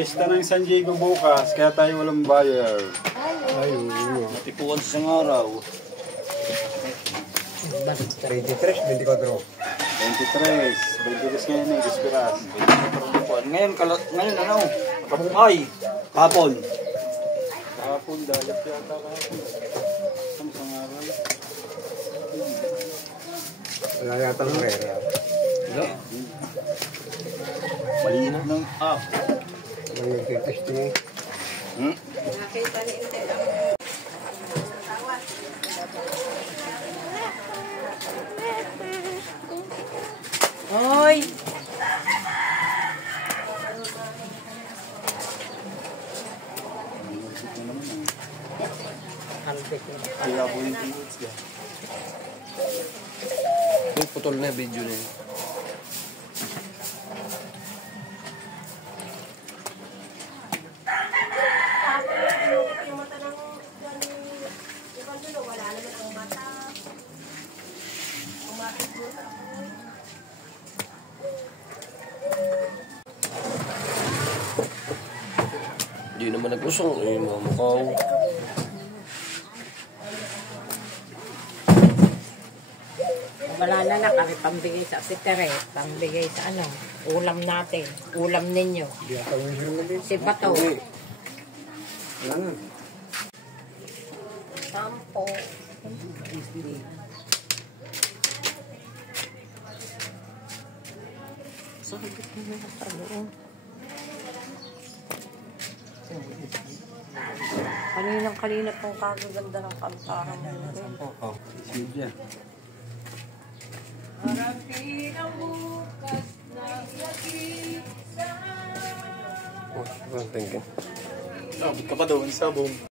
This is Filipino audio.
Pesta ng San Diego bukas, kaya tayo walang buyer. Ayun. Matipuan sa isang araw. 23, 24. 23 ngayon eh, Dispiras. Ngayon ano? Kabukay. Kapon. Kahapon, dalat yata kahapon. Ang isang araw. Wala yata ng rere. Malinaw ng up. Ang nagtitesting. Nakita ni Intel. Hoy! Kaya po yung tiwits ka. Putol na video na yun. Hindi naman nag-usong eh, mga mukaw. Wala na nakari pambigay sa sitere, pambigay sa ano, ulam natin, ulam ninyo. Di ako yung hirap Si Bato. Wala nga. Sampo. Kaninang-kanina pong kagaganda ng kantahan mo. Oh, sige. Oh, thank you. Sabot ka pa doon, sabong.